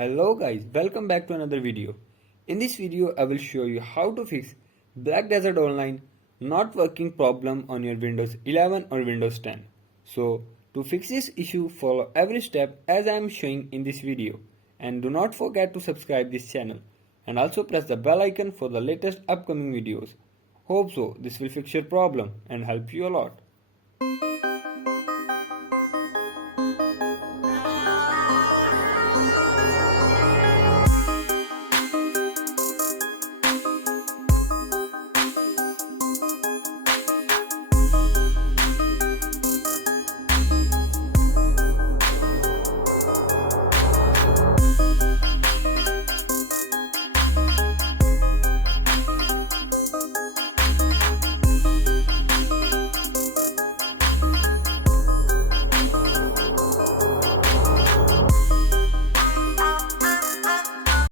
Hello guys, welcome back to another video. In this video I will show you how to fix Black Desert Online not working problem on your Windows 11 or Windows 10. So to fix this issue, follow every step as I am showing in this video, and do not forget to subscribe this channel and also press the bell icon for the latest upcoming videos. Hope so this will fix your problem and help you a lot.